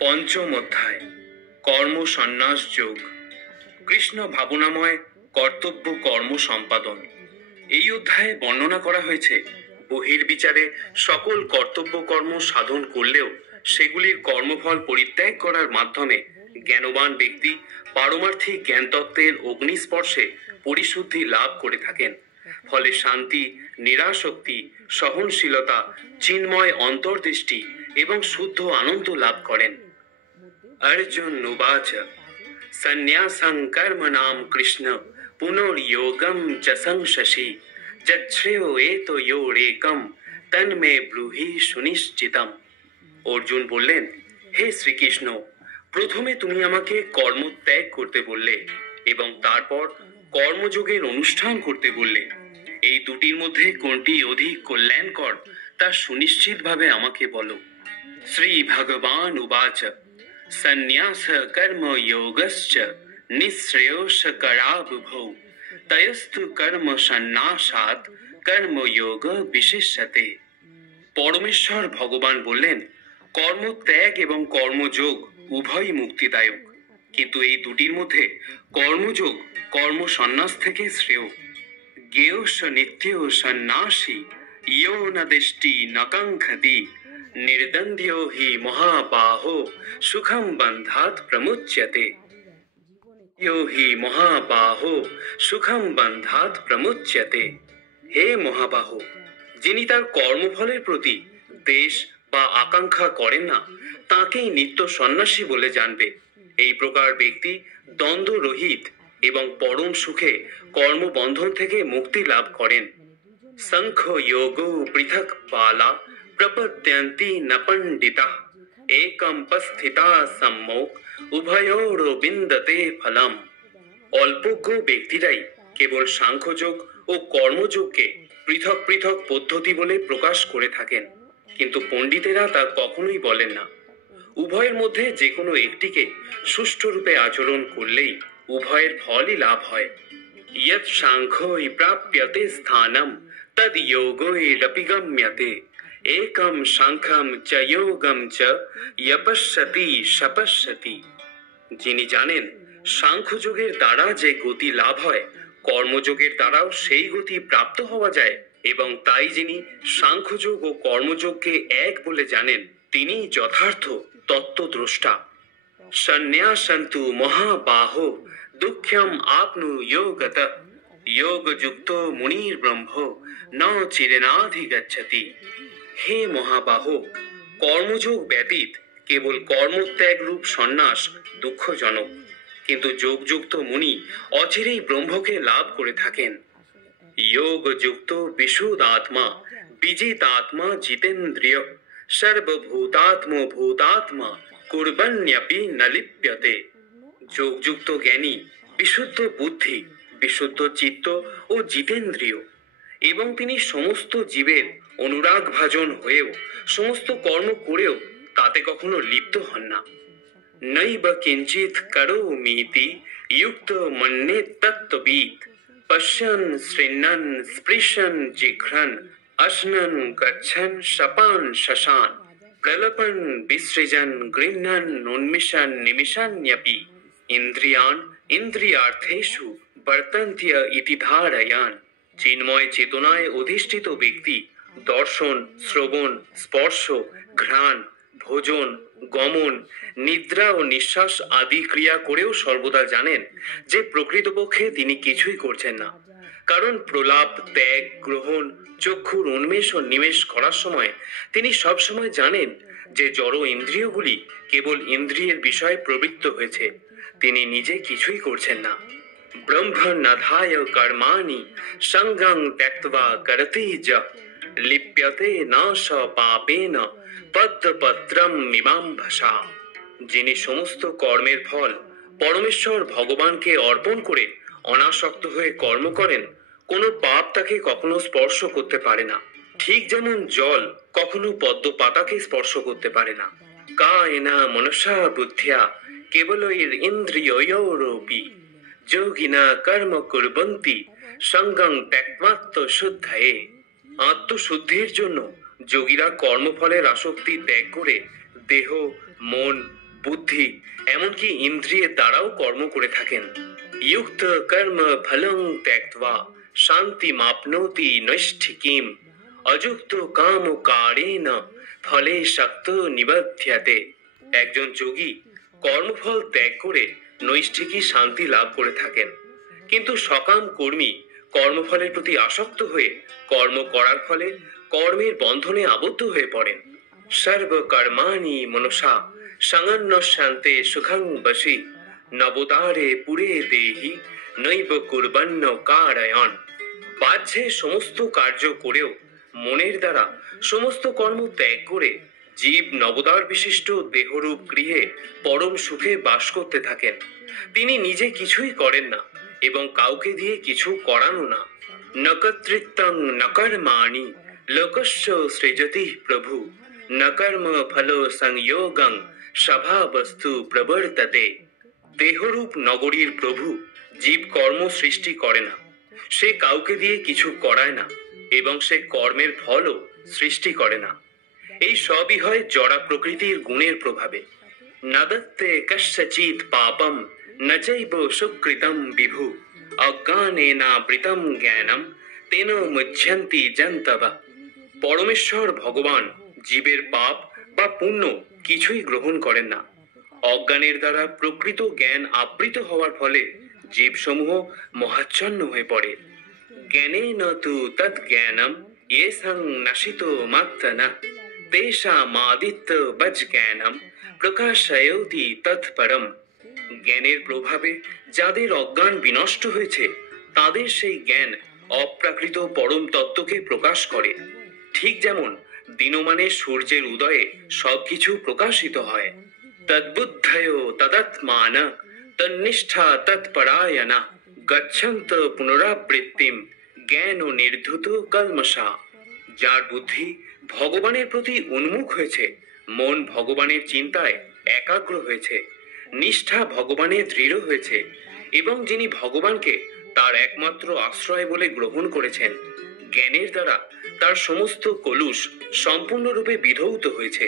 পঞ্চম অধ্যায় কর্ম সন্ন্যাস যোগ। কৃষ্ণ ভাবনাময় কর্তব্য কর্ম সম্পাদন। এই অধ্যায়ে বর্ণনা করা হয়েছে বহির্বিচারে সকল কর্তব্য কর্ম সাধন করলেও সেগুলির কর্মফল পরিত্যাগ করার মাধ্যমে জ্ঞানবান ব্যক্তি পারমার্থিক জ্ঞানতত্ত্বের অগ্নিস্পর্শে পরিশুদ্ধি লাভ করে থাকেন। ফলে শান্তি, নিরাসক্তি, সহনশীলতা, চিন্ময় অন্তর্দৃষ্টি এবং শুদ্ধ আনন্দ লাভ করেন। अर्जुन उवाच संन्यासं कर्मणां कृष्ण पुनर्योगं च संशसि যচ্ছ্রেয় এতয়োরেকম তন্মে ব্রূহি সুনিশ্চিতম। অর্জুন বললেন, হে শ্রীকৃষ্ণ, প্রথমে তুমি আমাকে কর্মত্যাগ করতে বললে এবং তারপর কর্মযোগের অনুষ্ঠান করতে বললে। এই দুটির মধ্যে কোনটি অধিক কল্যাণকর তা সুনিশ্চিতভাবে আমাকে বলো। শ্রী ভগবান উবাচ সন্ন্যাস কর্ম যোগশ্চ নিঃশ্রেয়স্করাবুভৌ তয়স্তু কর্ম সন্ন্যাসাৎ কর্মযোগ বিশেষ্যতে। পরমেশ্বর ভগবান বললেন, কর্মত্যাগ এবং কর্মযোগ উভয়ই মুক্তিদায়ক, কিন্তু এই দুটির মধ্যে কর্মযোগ কর্ম সন্ন্যাস থেকে শ্রেয়। জ্ঞেয়স্য নিত্য সন্ন্যাসী ইয়ো ন দিষ্টি ন কাঙ্ক্ষতি নির্দন্দ্যো হি মহাবাহো সুখম বন্ধাৎ প্রমুচ্যতে। ইয়ো হি মহাবাহো সুখম বন্ধাৎ প্রমুচ্যতে। হে মহাবাহ, যিনি তার কর্মফলের প্রতি দেশ বা আকাঙ্ক্ষা করেন না তাকেই নিত্য সন্ন্যাসী বলে জানবে। এই প্রকার ব্যক্তি দ্বন্দ্ব রহিত এবং পরম সুখে কর্মবন্ধন থেকে মুক্তি লাভ করেন। শঙ্খ যোগ পৃথক বালা প্রপদ্যন্তি ন পণ্ডিতাঃ একম পস্থিতা সম্মোক উভয়োর বিন্দতে ফলম। অল্পজ্ঞ ব্যক্তিরাই কেবল সাংখ্যযোগ ও কর্মযোগকে পৃথক পৃথক পদ্ধতি বলে প্রকাশ করে থাকেন, কিন্তু পণ্ডিতেরা তা কখনোই বলেন না। উভয়ের মধ্যে যে কোনো একটিকে সুষ্ঠুরূপে আচরণ করলেই উভয়ের ফলই লাভ হয়। ইয়ৎ সাংখ্যৈ প্রাপ্যতে স্থানম তদ যোগৈরপি গম্যতে একম সাংখ্যম চ যোগম চ যপশ্যতি সপশ্যতি। যিনি জানেন সাংখ্যযোগের দ্বারা যে গতি লাভ হয় কর্মযোগের দ্বারাও সেই গতি প্রাপ্ত হওয়া যায়, এবং তাই যিনি সাংখ্যযোগ ও কর্মযোগকে এক বলে জানেন তিনিই যথার্থ তত্ত্বদ্রষ্টা। সন্ন্যাসন্তু মহাবাহো দুঃখ্যম আপনুয়োগত যোগযুক্ত মুনির ব্রহ্ম ন চিরেনাধিগচ্ছতি। হে মহাবাহ, কর্মযোগ ব্যতীত কেবল কর্মত্যাগ রূপ সন্ন্যাস দুঃখজনক, কিন্তু যোগযুক্ত মুনি অচিরেই ব্রহ্মকে লাভ করে থাকেন। যোগযুক্ত বিশুদ্ধাত্মা বিজিতাত্মা জিতেন্দ্রিয় সর্বভূতাত্মো ভূতাত্মা কুর্বন্যপি ন লিপ্যতে। যোগযুক্ত জ্ঞানী বিশুদ্ধ বুদ্ধি, বিশুদ্ধ চিত্ত ও জিতেন্দ্রিয়, এবং তিনি সমস্ত জীবের অনুরাগ ভাজন হয়েও সমস্ত কর্ম করেও তাতে কখনো লিপ্ত হন না। নৈব কিঞ্চিৎ করোমিতি যুক্ত মন্যেত তত্ত্ববিৎ পশ্যন শৃণ্বন স্পৃশন জিঘ্রন অশ্নন গচ্ছন শপান শশান প্রলপন বিসৃজন গৃহ্ণন উন্মিষন নিমিষন্যপি ইন্দ্রিয়ান ইন্দ্রিয়ার্থেষু বর্তন্ত্য ইতি ধারয়ান। চিন্ময় চেতনায় অধিষ্ঠিত ব্যক্তি দর্শন, শ্রবণ, স্পর্শ, ঘ্রাণ, ভোজন, গমন, নিদ্রা ও নিঃশ্বাস আদি ক্রিয়া করেও সর্বদা জানেন যে প্রকৃতপক্ষে তিনি কিছুই করছেন না, কারণ প্রলাপ, ত্যাগ, গ্রহণ, চক্ষুর উন্মেষ ও নিমেষ করার সময় তিনি সবসময় জানেন যে জড় ইন্দ্রিয়গুলি কেবল ইন্দ্রিয়ের বিষয়ে প্রবৃত্ত হয়েছে, তিনি নিজে কিছুই করছেন না। ব্রহ্মণ্যধায় কর্মাণি সঙ্গং ত্যক্ত্বা করতি যঃ লিপ্যতে ন স পাপেন পদ্মপত্রম মীমাম্ভসা। যিনি সমস্ত কর্মের ফল পরমেশ্বর ভগবানকে অর্পণ করে অনাসক্ত হয়ে কর্ম করেন, কোনো পাপ তাকে কখনো স্পর্শ করতে পারে না, ঠিক যেমন জল কখনো পদ্ম পাতাকে স্পর্শ করতে পারে না। কায়েনা মনসা বুদ্ধ্যা কেবলৈর ইন্দ্রিয়োরপি যোগিনা কর্ম কুর্বন্তি সঙ্গং ত্যক্ত্বাত্ম শুদ্ধয়ে। আত্মশুদ্ধির জন্য যোগীরা কর্মফলের আসক্তি ত্যাগ করে দেহ, মন, বুদ্ধি এমনকি ইন্দ্রিয়ের দ্বারাও কর্ম করে থাকেন। যুক্ত কর্ম ফলং ত্যক্ত্বা শান্তি মাপনোতি নৈষ্ঠিকীম অযুক্ত কাম কারেণ ফলে শক্ত নিবধ্যতে। একজন যোগী কর্মফল ত্যাগ করে নৈষ্ঠিকী শান্তি লাভ করে থাকেন, কিন্তু সকাম কর্মী কর্মফলের প্রতি আসক্ত হয়ে কর্ম করার ফলে কর্মের বন্ধনে আবদ্ধ হয়ে পড়েন। সর্বকর্মাণি মনসা সঙ্গন্নশান্তে সুখং বশি নবোদারে পুরে দেহি নৈব কুর্বন্ন কারয়ন। বাহ্যে সমস্ত কার্য করেও মনের দ্বারা সমস্ত কর্ম ত্যাগ করে জীব নবদার বিশিষ্ট দেহরূপ গৃহে পরম সুখে বাস করতে থাকেন। তিনি নিজে কিছুই করেন না এবং কাউকে দিয়ে কিছু করানো না। নকর্তৃত্বং নকর্মাণি লোকস্য সৃজতি প্রভু নকর্ম ফল সংযোগং স্বভাবস্তু প্রবর্ততে। দেহরূপ নগরীর প্রভু জীব কর্ম সৃষ্টি করে না, সে কাউকে দিয়ে কিছু করায় না এবং সে কর্মের ফলও সৃষ্টি করে না। এই সবই হয় জড়া প্রকৃতির গুণের প্রভাবে। নদত্তে কস্যচিৎ পাপম ন চৈব সুকৃতম বিভু অজ্ঞানেনাবৃতম জ্ঞানম তেন মুহ্যন্তি জন্তবা। পরমেশ্বর ভগবান জীবের পাপ বা পুণ্য কিছুই গ্রহণ করেন না। অজ্ঞানের দ্বারা প্রকৃত জ্ঞান আবৃত হওয়ার ফলে জীবসমূহ মহাচ্ছন্ন হয়ে পড়ে। জ্ঞানেন তু তদ্জ্ঞানম येषं नशितो मत्तनः तेषामादित्य बज्ज्ञानम প্রকাশয়তি তৎপরম। জ্ঞানের প্রভাবে যাদের অজ্ঞান বিনষ্ট হয়েছে তাদের সেই জ্ঞান অপ্রাকৃত পরম তত্ত্বকে প্রকাশ করে। ঠিক যেমন দিনমানে সূর্যের উদয়ে সবকিছু প্রকাশিত হয়। তদ্বুদ্ধয় তদাত্মান তন্নিষ্ঠা তৎপরায়ণা গচ্ছন্ত পুনরাবৃত্তিম জ্ঞান ও নির্ধুত কলমশা। যার বুদ্ধি ভগবানের প্রতি উন্মুখ হয়েছে, মন ভগবানের চিন্তায় একাগ্র হয়েছে, নিষ্ঠা ভগবানে দৃঢ় হয়েছে এবং যিনি ভগবানকে তার একমাত্র আশ্রয় বলে গ্রহণ করেছেন, জ্ঞানের দ্বারা তার সমস্ত কলুষ সম্পূর্ণরূপে বিধৌত হয়েছে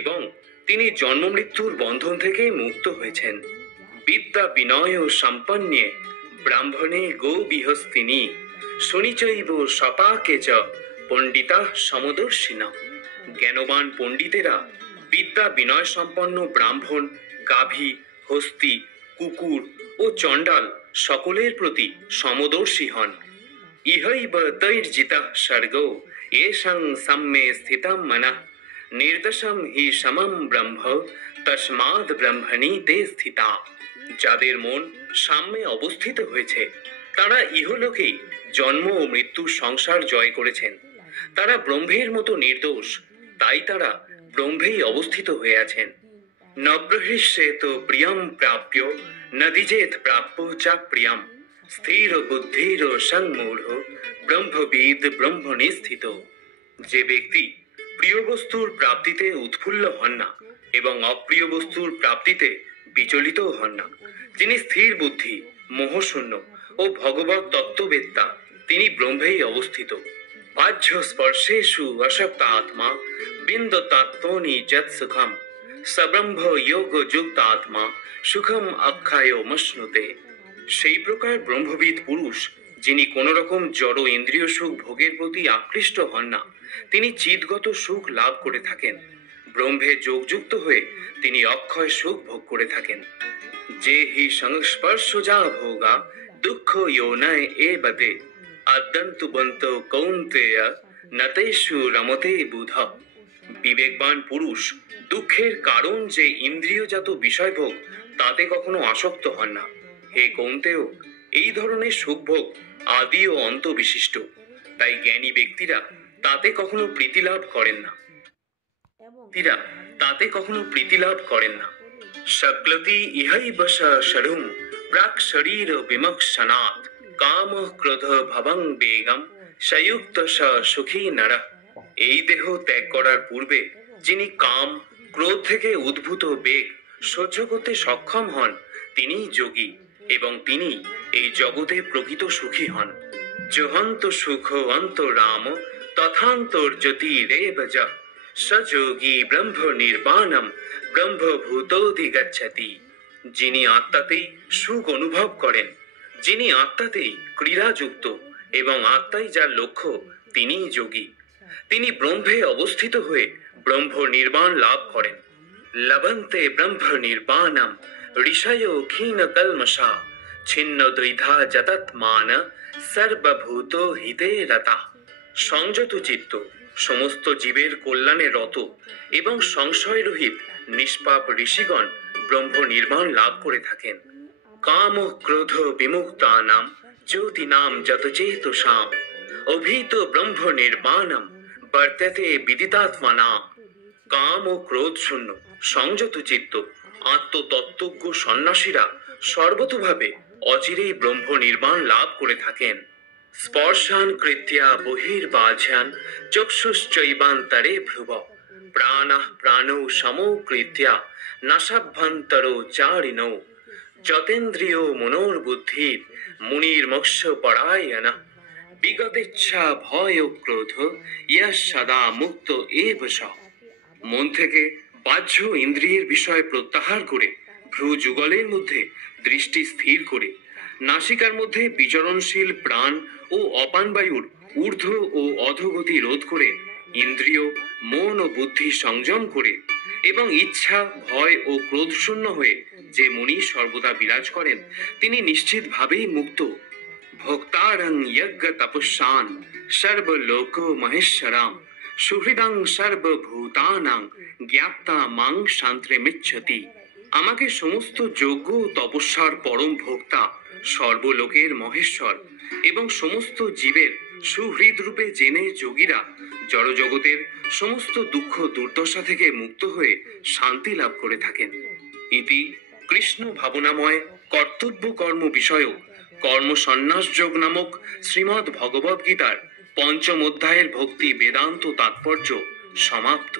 এবং তিনি জন্ম মৃত্যুর বন্ধন থেকে মুক্ত হয়েছেন। বিদ্যা বিনয় সম্পন্নে ব্রাহ্মণে গো বিহস্তিনী শুনিচৈব সপাকে চ পণ্ডিতা সমদর্শিনা। জ্ঞানবান পণ্ডিতেরা বিদ্যা বিনয় সম্পন্ন ব্রাহ্মণ, গাভী, হস্তি, কুকুর ও চণ্ডাল সকলের প্রতি সমদর্শী হন। ইহৈব তৈর্জিতঃ স্বর্গো येषं सम्मे स्थितं मनः निर्दशम हि समम ব্রহ্ম তস্মাদ ব্রহ্মণি তে স্থিতা। যাদের মন সাম্যে অবস্থিত হয়েছে তারা ইহলোকেই জন্ম ও মৃত্যু সংসার জয় করেছেন। তারা ব্রহ্মের মতো নির্দোষ, তাই তারা ব্রহ্মেই অবস্থিত হয়ে আছেন। ন প্রহৃষ্যেত প্রিয়ম প্রাপ্য ন দ্বিজেত প্রাপ্য চা প্রিয়ম স্থির বুদ্ধির সংমূঢ় ব্রহ্মবিদ ব্রহ্মণি স্থিত। যে ব্যক্তি প্রিয় বস্তুর প্রাপ্তিতে উৎফুল্ল হন না এবং অপ্রিয় বস্তুর প্রাপ্তিতে বিচলিতও হন না, যিনি স্থির বুদ্ধি, মোহশূন্য ও ভগবত তত্ত্ববেত্তা, তিনি ব্রহ্মেই অবস্থিত। বাহ্য স্পর্শেষু অশক্ত আত্মা বিন্দতাত্মনি যৎ সুখম সব্রহ্ম যোগ যুক্ত আত্মা সুখম অক্ষয় মশ্নুতে। সেই প্রকার ব্রহ্মবিদ পুরুষ যিনি কোন রকম জড় ইন্দ্রিয় সুখ ভোগের প্রতি আকৃষ্ট হন না, তিনি চিৎগত সুখ লাভ করে থাকেন। ব্রহ্মে যোগযুক্ত হয়ে তিনি অক্ষয় সুখ ভোগ করে থাকেন। যে হি সংস্পর্শজা ভোগা দুঃখ যোনয় এবতে আদ্যন্তু বন্ত কৌন্তেয় নতেষু রমতে বুধ। বিবেকবান পুরুষ দুঃখের কারণ যে ইন্দ্রিয়জাত বিষয়ভোগ তাতে কখনো আসক্ত হন না। হে কৌন্তেয়, এই ধরনের সুখভোগ আদি ও অন্ত বিশিষ্ট, তাই জ্ঞানী ব্যক্তিরা তাতে কখনো প্রীতি লাভ করেন না। শক্লতি ইহৈব শরুম প্রাক শরীর বিমক্ষণাৎ কাম ক্রোধ ভবং বেগম সযুক্ত স সুখী নর। এই দেহ ত্যাগ করার পূর্বে যিনি কাম, ক্রোধ থেকে উদ্ভূত বেগ সহ্য করতে সক্ষম হন, তিনিই যোগী এবং তিনি এই জগতে প্রকৃত সুখী হন। জহন্ত সুখ অন্ত রাম তথান্তর জ্যোতি রেব য সযোগী ব্রহ্ম নির্বাণম ব্রহ্মভূতোধিগচ্ছতি। যিনি আত্মাতেই সুখ অনুভব করেন, যিনি আত্মাতেই ক্রীড়াযুক্ত এবং আত্মাই যার লক্ষ্য, তিনিই যোগী। তিনি ব্রহ্মে অবস্থিত হয়ে ব্রহ্ম নির্বাণ লাভ করেন। লভন্তে ব্রহ্ম নির্বাণম ঋষয়ো ক্ষীণ কলমষা ছিন্ন দ্বৈধা যতৎমান সর্বভূত হিতে রতা। সংযত চিত্ত, সমস্ত জীবের কল্যাণে রত এবং সংশয় রহিত নিষ্পাপ ঋষিগণ ব্রহ্ম নির্বাণ লাভ করে থাকেন। কাম ক্রোধ বিমুক্তানাম জ্যোতিনাম যতচেতসাম অভীত ব্রহ্ম নির্বাণম বর্ততে বিদিতাত্মনাম। কাম ও ক্রোধ শূন্য সংযত চিত্ত আত্মতত্ত্বজ্ঞ সন্ন্যাসীরা সর্বতোভাবে অচিরেই ব্রহ্ম নির্বাণ লাভ করে থাকেন। স্পর্শান কৃত্যা বহির্বাঝান চক্ষুশ্চৈবান্তরে ভ্রুব প্রাণঃ প্রাণৌ সমো কৃত্যা নাসাভ্যন্তরো চারিণো যতেন্দ্রিয় মনোর্বুদ্ধির মুনির্মোক্ষ পরায়ণঃ বিগতেচ্ছা ভয় ও ক্রোধ ইয়ঃ সদা মুক্ত এব সঃ। মন থেকে বাহ্য ইন্দ্রিয়ের বিষয় প্রত্যাহার করে ভ্রু যুগলের মধ্যে দৃষ্টি স্থির করে নাসিকার মধ্যে বিচরণশীল প্রাণ ও অপান বায়ুর ঊর্ধ্ব ও অধোগতি রোধ করে ইন্দ্রিয় মন ও বুদ্ধি সংযম করে এবং ইচ্ছা ভয় ও ক্রোধ শূন্য হয়ে যে মুনি সর্বদা বিরাজ করেন, তিনি নিশ্চিতভাবেই মুক্ত। ভোক্তারং যজ্ঞ তপস্যান সর্বলোক মহেশ্বরাম সুহৃদং সর্বভূতানাং জ্ঞাপ্তা মাং শান্তিমিচ্ছতি। আমাকে সমস্ত যজ্ঞ ও তপস্যার পরম ভোক্তা, সর্বলোকের মহেশ্বর এবং সমস্ত জীবের সুহৃদ রূপে জেনে যোগীরা জড়জগতের সমস্ত দুঃখ দুর্দশা থেকে মুক্ত হয়ে শান্তি লাভ করে থাকেন। ইতি কৃষ্ণ ভাবনাময় কর্তব্য কর্ম বিষয়ক কর্ম সন্ন্যাস যোগ নামক শ্রীমদ্ ভগবদ্ গীতার ৫ম অধ্যায়ের ভক্তি বেদান্ত তাৎপর্য সমাপ্ত।